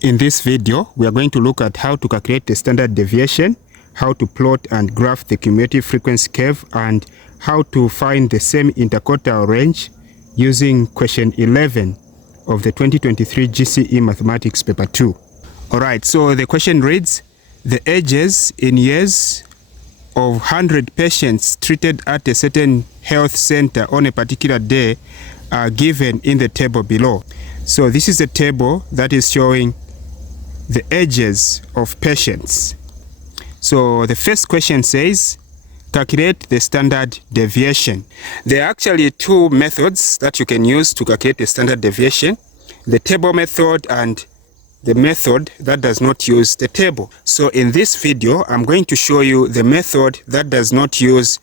In this video, we are going to look at how to calculate the standard deviation, how to plot and graph the cumulative frequency curve, and how to find the semi-interquartile range using question 11 of the 2023 GCE Mathematics Paper 2. Alright, so the question reads, the ages in years of 100 patients treated at a certain health center on a particular day are given in the table below. So this is a table that is showing the ages of patients. So the first question says, calculate the standard deviation. There are actually two methods that you can use to calculate the standard deviation: the table method and the method that does not use the table. So in this video, I'm going to show you the method that does not use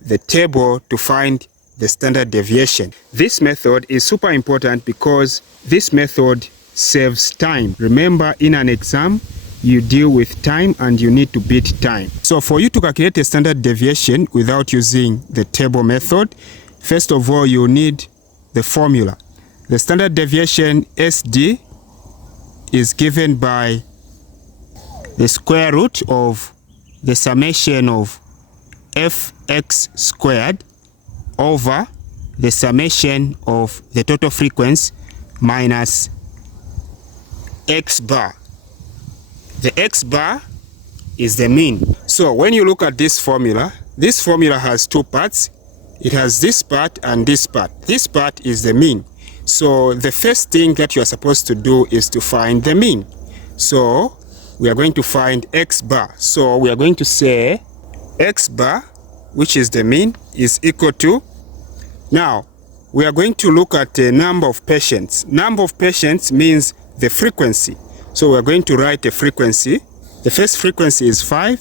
the table to find the standard deviation. This method is super important because this method saves time. Remember, in an exam, you deal with time and you need to beat time. So for you to calculate a standard deviation without using the table method, first of all, you need the formula. The standard deviation SD is given by the square root of the summation of fx squared over the summation of the total frequency minus x bar. The x bar is the mean. So when you look at this formula has two parts. It has this part and this part. This part is the mean. So the first thing that you are supposed to do is to find the mean. So we are going to find x bar. So we are going to say x bar, which is the mean, is equal to, now we are going to look at the number of patients. Number of patients means the frequency. So we are going to write a frequency. The first frequency is 5,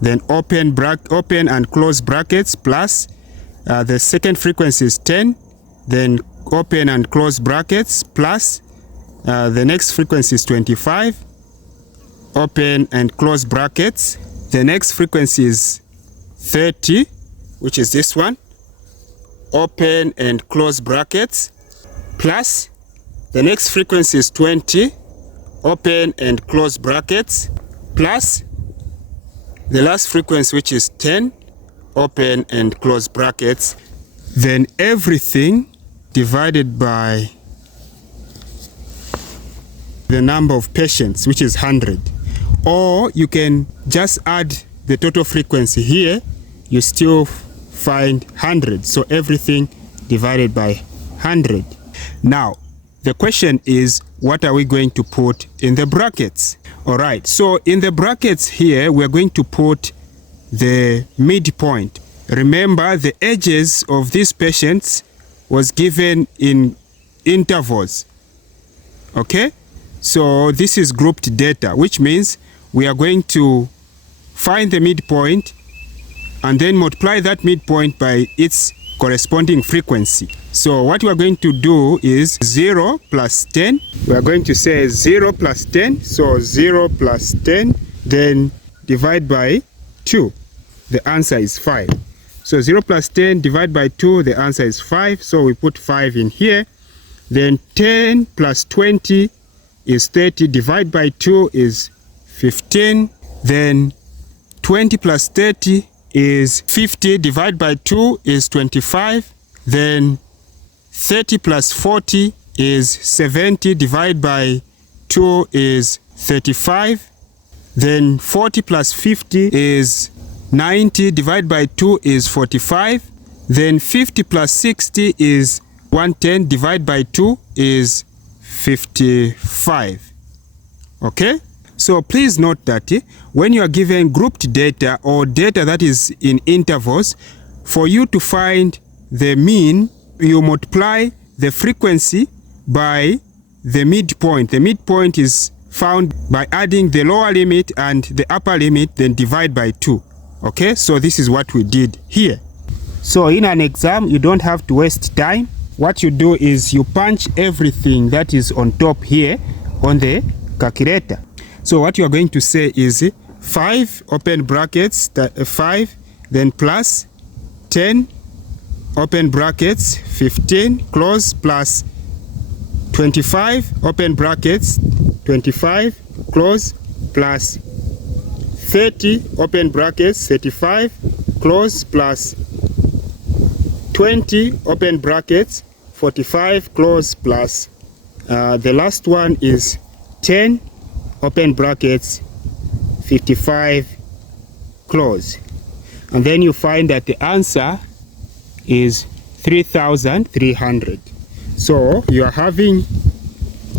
then open and close brackets plus, the second frequency is 10, then open and close brackets plus, the next frequency is 25, open and close brackets. The next frequency is 30, which is this one, open and close brackets, plus the next frequency is 20, open and close brackets, plus the last frequency, which is 10, open and close brackets. Then everything divided by the number of patients, which is 100. Or you can just add the total frequency here, you still find 100. So everything divided by 100. Now, the question is, what are we going to put in the brackets? All right, so in the brackets here, we're going to put the midpoint. Remember, the ages of these patients was given in intervals. Okay, so this is grouped data, which means we are going to find the midpoint and then multiply that midpoint by its corresponding frequency. So what we are going to do is 0 plus 10. We are going to say 0 plus 10. So 0 plus 10, then divide by 2. The answer is 5. So 0 plus 10 divided by 2, the answer is 5. So we put 5 in here. Then 10 plus 20 is 30. Divide by 2 is 15. Then 20 plus 30 is 50. Divide by 2 is 25. Then 30 plus 40 is 70. Divide by 2 is 35. Then 40 plus 50 is 90. Divide by 2 is 45. Then 50 plus 60 is 110. Divide by 2 is 55. Okay? So please note that when you are given grouped data or data that is in intervals, for you to find the mean, you multiply the frequency by the midpoint. The midpoint is found by adding the lower limit and the upper limit, then divide by 2. Okay, so this is what we did here. So in an exam, you don't have to waste time. What you do is you punch everything that is on top here on the calculator. So what you are going to say is 5, open brackets, 5, then plus 10, open brackets, 15, close, plus 25 open brackets 25 close plus 30 open brackets 35 close plus 20 open brackets 45 close plus the last one is 10 open brackets 55 close, and then you find that the answer is 3,300. So you are having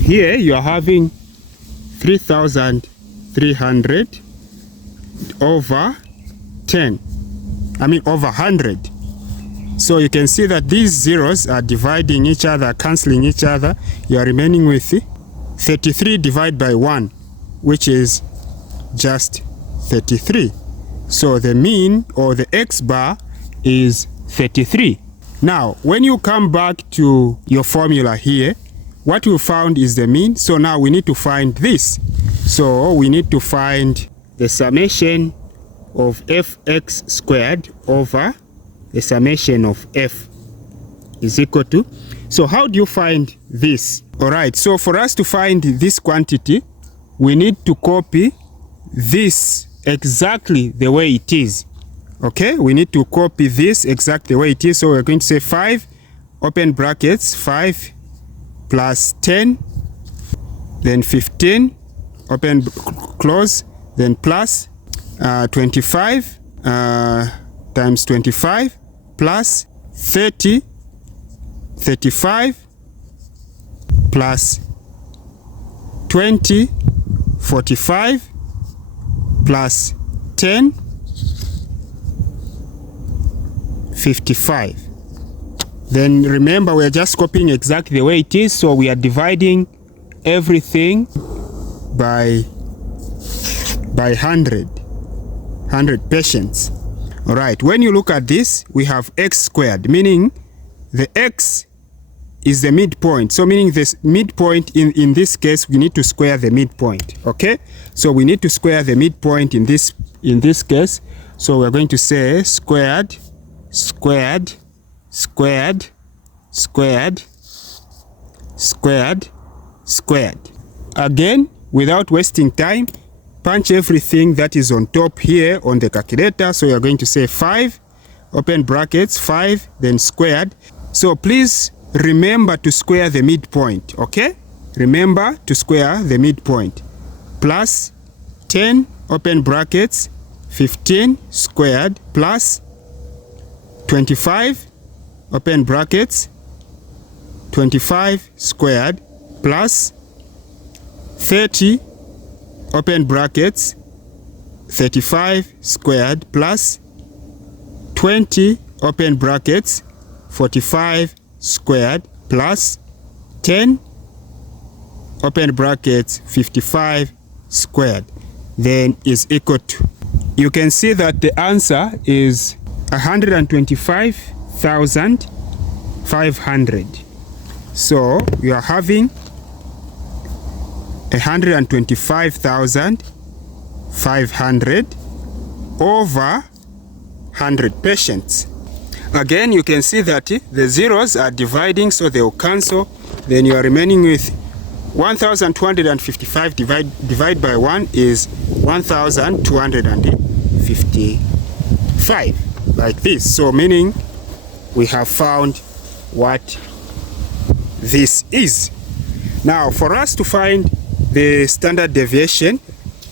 here 3,300 over 10, over 100. So you can see that these zeros are dividing each other, cancelling each other. You are remaining with 33 divided by 1, which is just 33. So the mean or the x bar is 33. Now, when you come back to your formula here, what you found is the mean. So now we need to find this. So we need to find the summation of fx squared over the summation of f is equal to. So how do you find this? All right, so for us to find this quantity, we need to copy this exactly the way it is. Okay, we need to copy this exactly the way it is. So we're going to say 5 open brackets 5 plus 10, then 15 open close, then plus 25 times 25 plus 30 35 plus 20 45 plus 10 55. Then remember, we are just copying exactly the way it is, so we are dividing everything by 100 patients. All right, when you look at this, we have x squared, meaning the x is the midpoint. So meaning this midpoint, in this case, we need to square the midpoint. Okay, so we need to square the midpoint in this case. So we're going to say squared squared squared squared squared squared. Again, without wasting time, punch everything that is on top here on the calculator. So you're going to say 5 open brackets 5, then squared. So please remember to square the midpoint. Okay, remember to square the midpoint. Plus 10 open brackets 15 squared plus 25 open brackets 25 squared plus 30 open brackets 35 squared plus 20 open brackets 45 squared plus 10 open brackets 55 squared, then is equal to. You can see that the answer is 125,500. So you are having 125,500 over 100 patients. Again, you can see that the zeros are dividing, so they will cancel. Then you are remaining with 1,255 divided by 1 is 1,255, like this. So meaning we have found what this is. Now, for us to find the standard deviation,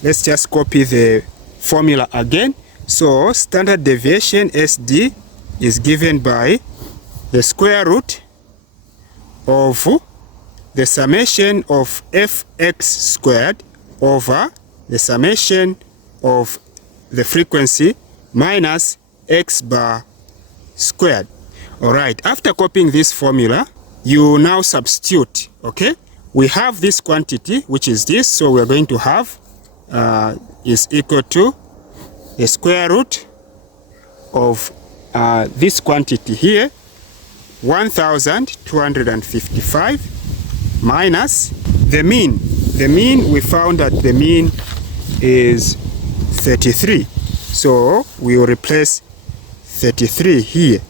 let's just copy the formula again. So standard deviation SD is given by the square root of the summation of fx squared over the summation of the frequency minus x bar squared. All right, after copying this formula, you now substitute. Okay, we have this quantity, which is this, so we're going to have is equal to the square root of this quantity here, 1,255 minus the mean. The mean, we found that the mean is 33. So we will replace 33 here.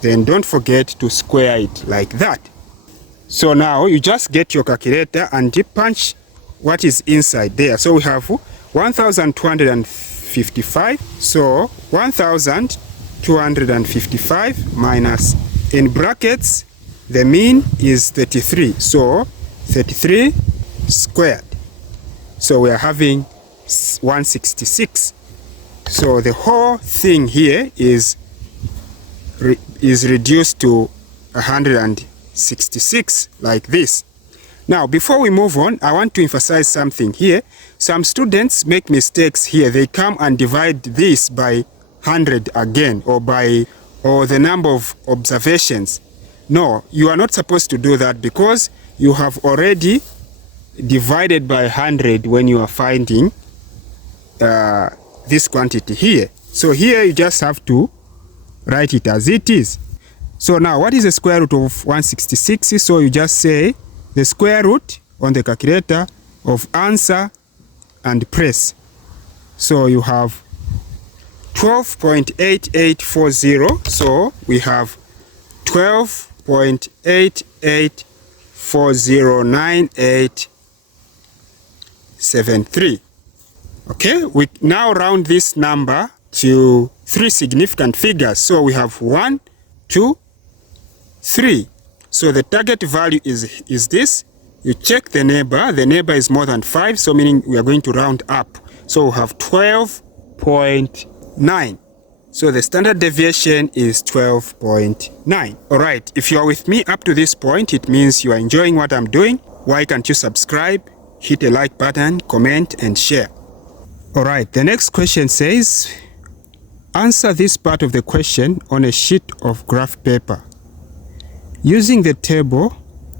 Then don't forget to square it like that. So now you just get your calculator and you punch what is inside there. So we have 1255. So 1255 minus, in brackets, the mean is 33. So 33 squared. So we are having 166. So the whole thing here is reduced to 166 like this. Now, before we move on, I want to emphasize something here. Some students make mistakes here. They come and divide this by 100 again, or the number of observations. No, you are not supposed to do that, because you have already divided by 100 when you are finding this quantity here. So here you just have to write it as it is. So now, what is the square root of 166? So you just say the square root on the calculator of answer and press. So you have 12.8840. So we have 12.88409873. Okay, we now round this number to 3 significant figures. So we have 1, 2, 3. So the target value is this. You check the neighbor. The neighbor is more than 5, so meaning we are going to round up. So we have 12.9. So the standard deviation is 12.9. All right, if you are with me up to this point, it means you are enjoying what I'm doing. Why can't you subscribe, hit a like button, comment, and share? All right, the next question says, answer this part of the question on a sheet of graph paper. Using the table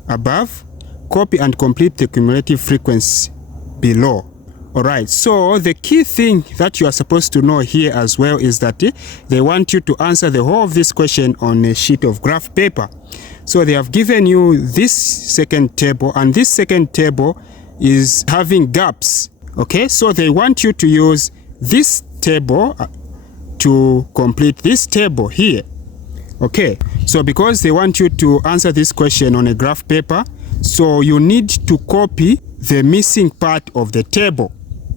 above, copy and complete the cumulative frequency below. All right, so the key thing that you are supposed to know here as well is that they want you to answer the whole of this question on a sheet of graph paper. So they have given you this second table, and this second table is having gaps. Okay, so they want you to use this table to complete this table here. Okay, so because they want you to answer this question on a graph paper, so you need to copy the missing part of the table.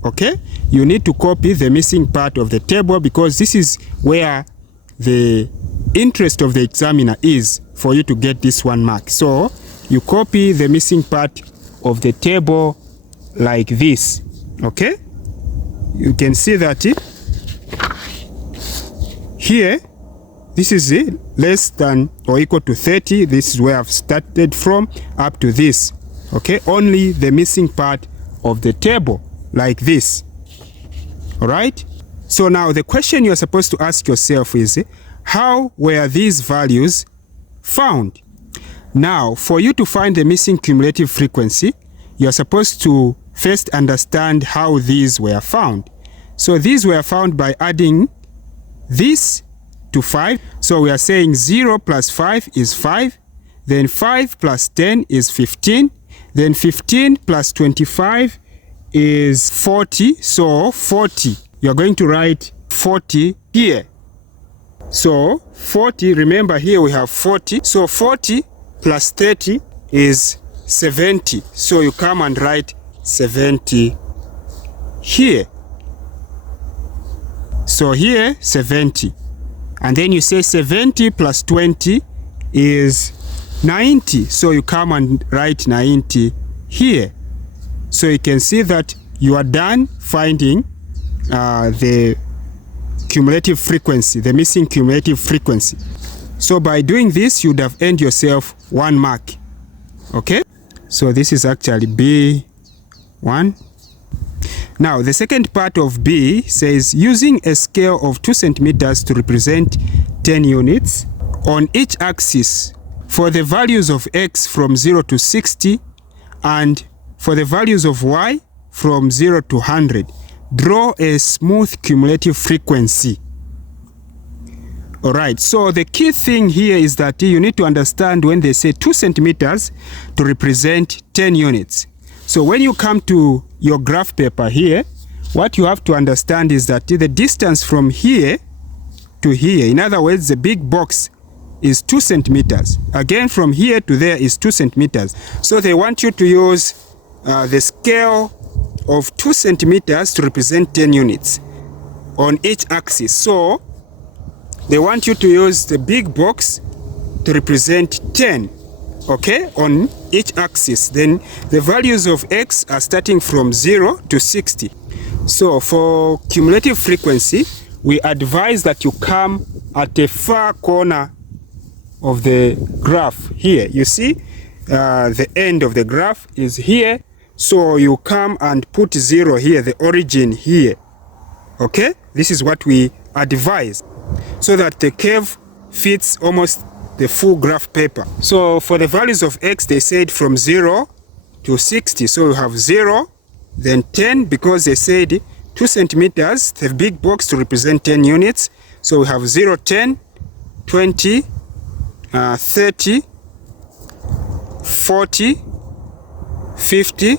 Okay, you need to copy the missing part of the table, because this is where the interest of the examiner is for you to get this 1 mark. So you copy the missing part of the table like this. Okay, you can see that here, this is less than or equal to 30. This is where I've started from up to this. Okay, only the missing part of the table like this. All right, so now the question you're supposed to ask yourself is, how were these values found? Now, for you to find the missing cumulative frequency, you're supposed to first understand how these were found. So these were found by adding this to 5. So we are saying 0 plus 5 is 5. Then 5 plus 10 is 15. Then 15 plus 25 is 40. So 40. You are going to write 40 here. So 40, remember here we have 40. So 40 plus 30 is 70. So you come and write 70 here. So here 70. And then you say 70 plus 20 is 90. So you come and write 90 here. So you can see that you are done finding the cumulative frequency, the missing cumulative frequency. So by doing this, you would have earned yourself 1 mark. Okay? So this is actually B1. Now, the second part of B says, using a scale of 2 centimeters to represent 10 units on each axis for the values of X from 0 to 60 and for the values of Y from 0 to 100, draw a smooth cumulative frequency. All right, so the key thing here is that you need to understand when they say 2 centimeters to represent 10 units. So when you come to your graph paper here, what you have to understand is that the distance from here to here, in other words, the big box is 2 centimeters. Again, from here to there is 2 centimeters. So they want you to use the scale of 2 centimeters to represent 10 units on each axis. So they want you to use the big box to represent 10, okay, on each axis. Then the values of x are starting from 0 to 60. So for cumulative frequency, we advise that you come at a far corner of the graph here. You see, the end of the graph is here. So you come and put 0 here, the origin here. Okay, this is what we advise, so that the curve fits almost the full graph paper. So for the values of x, they said from 0 to 60. So you have 0, then 10, because they said 2 centimeters, the big box to represent 10 units. So we have 0, 10, 20, 30, 40, 50,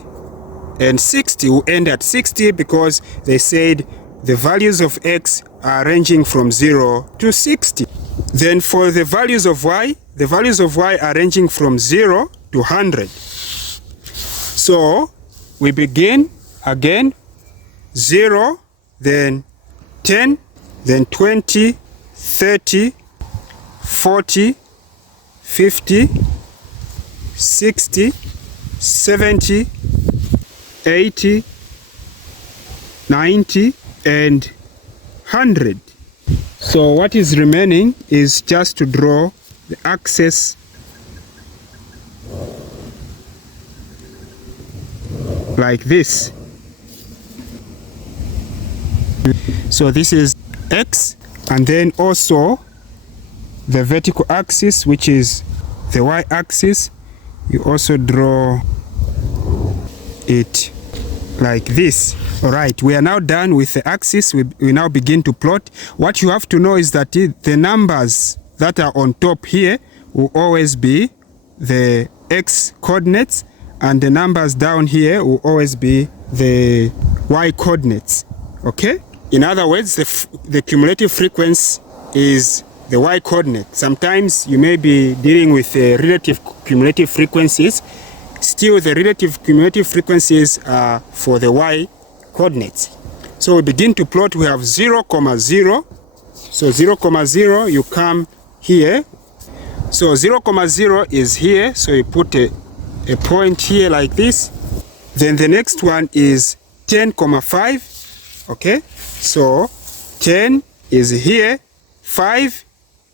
and 60. We end at 60 because they said the values of x are ranging from 0 to 60. Then for the values of y are ranging from 0 to 100. So we begin again 0, then 10, then 20, 30, 40, 50, 60, 70, 80, 90, and 100. So what is remaining is just to draw the axis like this. So this is x, and then also the vertical axis, which is the y-axis. You also draw it like this. All right, we are now done with the axis. We now begin to plot. What you have to know is that the numbers that are on top here will always be the x coordinates, and the numbers down here will always be the y coordinates. Okay, in other words, the cumulative frequency is the y coordinate. Sometimes you may be dealing with relative cumulative frequencies. Still, the relative cumulative frequencies are for the y coordinates. So we begin to plot. We have 0, 0. So 0, 0, you come here. So 0, 0 is here. So you put a point here like this. Then the next one is 10, 5. Okay. So 10 is here. 5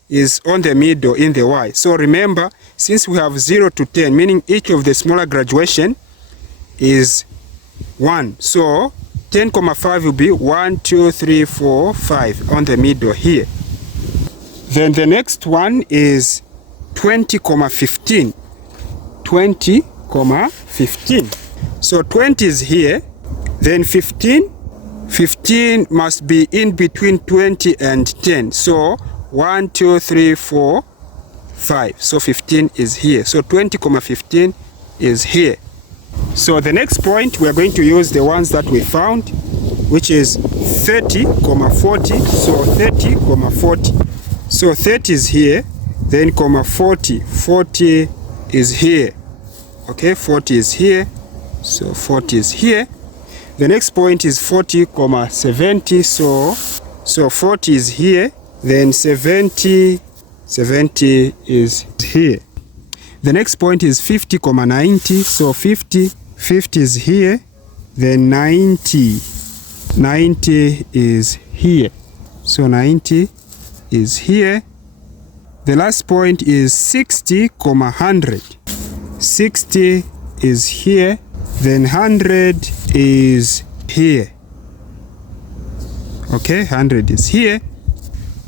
is on the middle in the y. So remember, since we have 0 to 10, meaning each of the smaller graduation is 1. So 10, 5 will be 1, 2, 3, 4, 5 on the middle here. Then the next one is 20, 15. 20, 15. So 20 is here. Then 15. 15 must be in between 20 and 10. So 1, 2, 3, 4, 5. So 15 is here. So 20, 15 is here. So the next point, we are going to use the ones that we found, which is 30, 40. So 30, 40. So 30 is here. Then 40. 40 is here. Okay, 40 is here. So 40 is here. The next point is 40, 70. So 40 is here. Then 70 is here. The next point is 50, 90. So 50 is here. Then 90 is here. So 90 is here. The last point is 60, 100. 60 is here. Then 100 is here. Okay, 100 is here.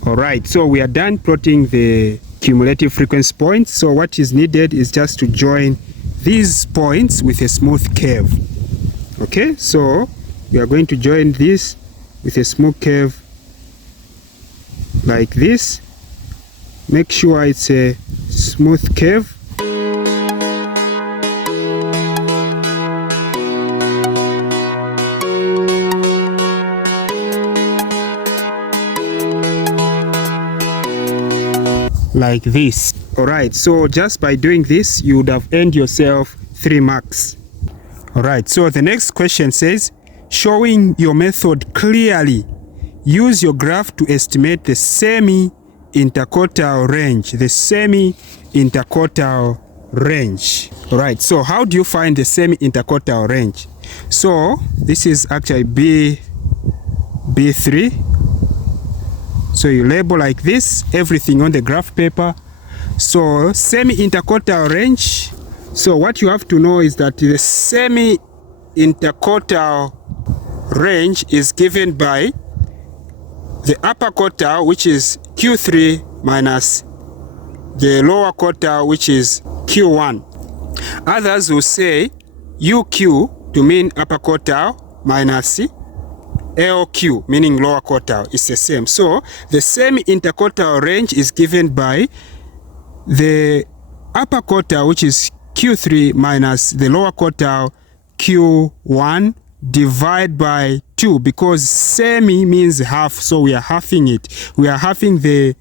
All right, so we are done plotting the cumulative frequency points. So what is needed is just to join these points with a smooth curve. Okay, so we are going to join this with a smooth curve like this. Make sure it's a smooth curve. like this. Alright, so just by doing this, you would have earned yourself 3 marks. Alright, so the next question says, showing your method clearly, use your graph to estimate the semi-interquartile range. The semi-interquartile range. Alright, so how do you find the semi-interquartile range? So this is actually B3. So you label like this, everything on the graph paper. So semi-interquartile range. So what you have to know is that the semi-interquartile range is given by the upper quartile, which is Q3, minus the lower quartile, which is Q1. Others will say UQ to mean upper quartile minus LQ, meaning lower quartile, is the same. So the semi-interquartile range is given by the upper quartile, which is Q3, minus the lower quartile Q1, divide by 2, because semi means half, so we are halving it. We are halving the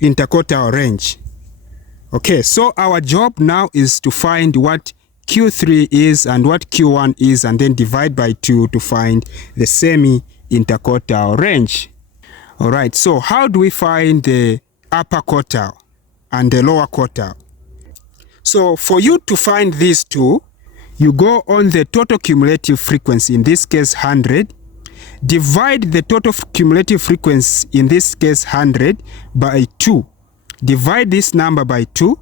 interquartile range. Okay, so our job now is to find what Q3 is and what Q1 is, and then divide by 2 to find the semi-interquartile range. Alright, so how do we find the upper quartile and the lower quartile? So for you to find these two, you go on the total cumulative frequency, in this case 100, divide the total cumulative frequency, in this case 100, by 2. Divide this number by 2,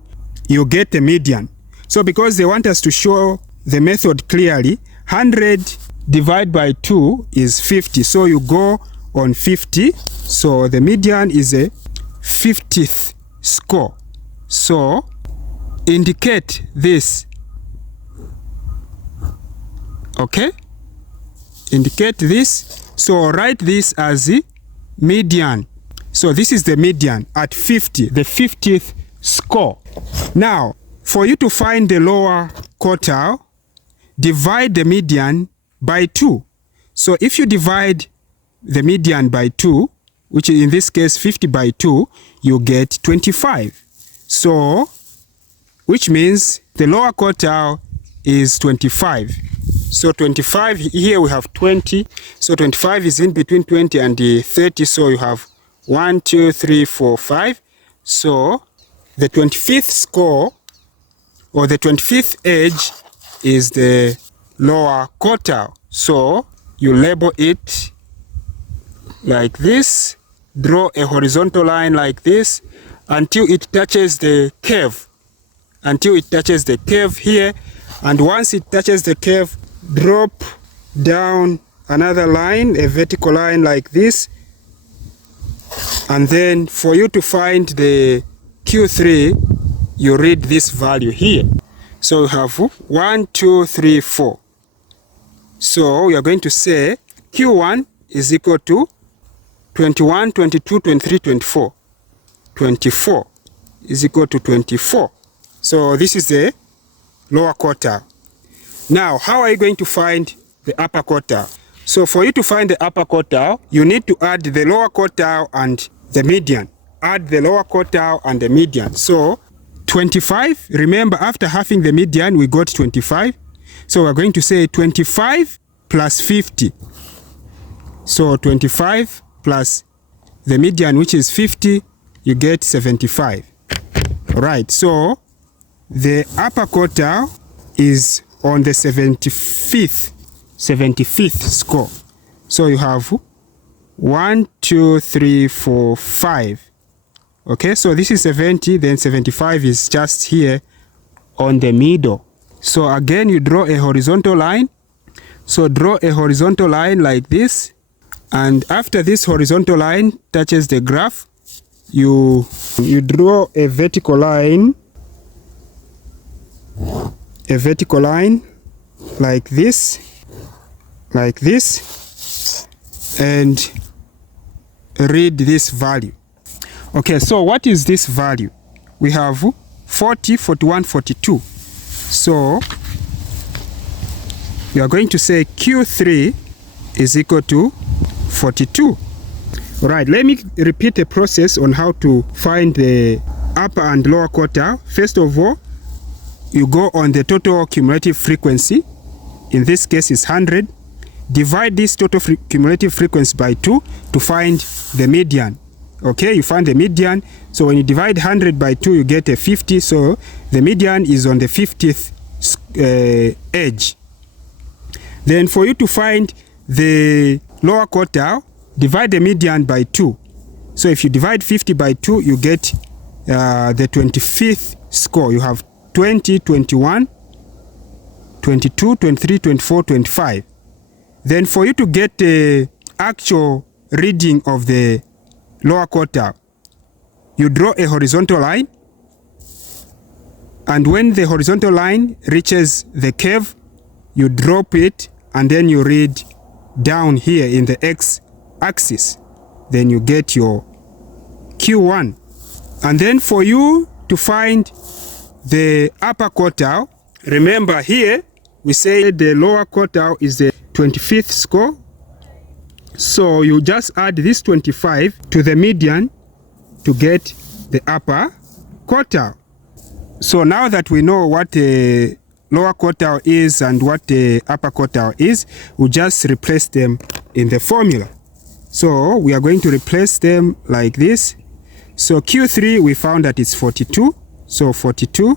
you get the median. So because they want us to show the method clearly, 100 divided by 2 is 50. So you go on 50. So the median is a 50th score. So indicate this. Okay? Indicate this. So write this as the median. So this is the median at 50, the 50th score. Now, for you to find the lower quartile, divide the median by 2. So if you divide the median by 2, which is in this case 50 by 2, you get 25. So, which means the lower quartile is 25. So 25, here we have 20. So 25 is in between 20 and 30. So you have 1, 2, 3, 4, 5. So the 25th score, or the 25th edge, is the lower quartile. So you label it like this, draw a horizontal line like this until it touches the curve. Until it touches the curve here. And once it touches the curve, drop down another line, a vertical line like this. And then for you to find the Q3, you read this value here. So you have 1, 2, 3, 4. So we are going to say Q1 is equal to 21, 22, 23, 24. 24 is equal to 24. So this is the lower quartile. Now, how are you going to find the upper quartile? So for you to find the upper quartile, you need to add the lower quartile and the median. Add the lower quartile and the median. So 25, remember after halving the median, we got 25. So we're going to say 25 plus 50. So 25 plus the median, which is 50, you get 75. All right, so the upper quartile is on the 75th score. So you have 1, 2, 3, 4, 5. Okay, so this is 70, then 75 is just here on the middle. So again, you draw a horizontal line. So draw a horizontal line like this. And after this horizontal line touches the graph, you draw a vertical line. A vertical line like this, and read this value. Okay, so what is this value? We have 40, 41, 42. So we are going to say Q3 is equal to 42. All right, let me repeat the process on how to find the upper and lower quartile, first of all, you go on the total cumulative frequency. In this case is 100. Divide this total cumulative frequency by 2 to find the median. Okay, you find the median. So when you divide 100 by 2, you get a 50. So the median is on the 50th edge. Then for you to find the lower quartile, divide the median by 2. So if you divide 50 by 2, you get the 25th score. You have 20, 21, 22, 23, 24, 25. Then for you to get the actual reading of the lower quartile, you draw a horizontal line, and when the horizontal line reaches the curve, you drop it, and then you read down here in the x-axis. Then you get your Q1. And then for you to find the upper quartile, remember here we say the lower quartile is the 25th score. So you just add this 25 to the median to get the upper quartile. So now that we know what the lower quartile is and what the upper quartile is, we just replace them in the formula. So we are going to replace them like this. So Q3, we found that it's 42. So 42.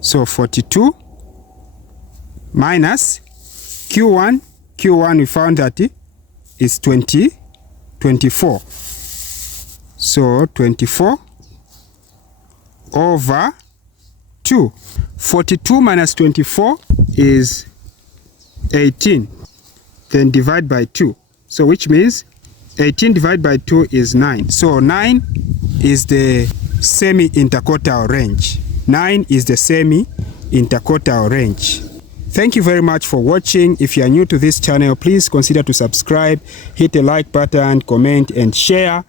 So 42 minus Q1. Q1, we found that is 24. So 24 over 2. 42 minus 24 is 18. Then divide by 2. So which means 18 divided by 2 is 9. So 9 is the semi-interquartile range. 9 is the semi-interquartile range. Thank you very much for watching. If you are new to this channel, please consider to subscribe, hit the like button, comment and share.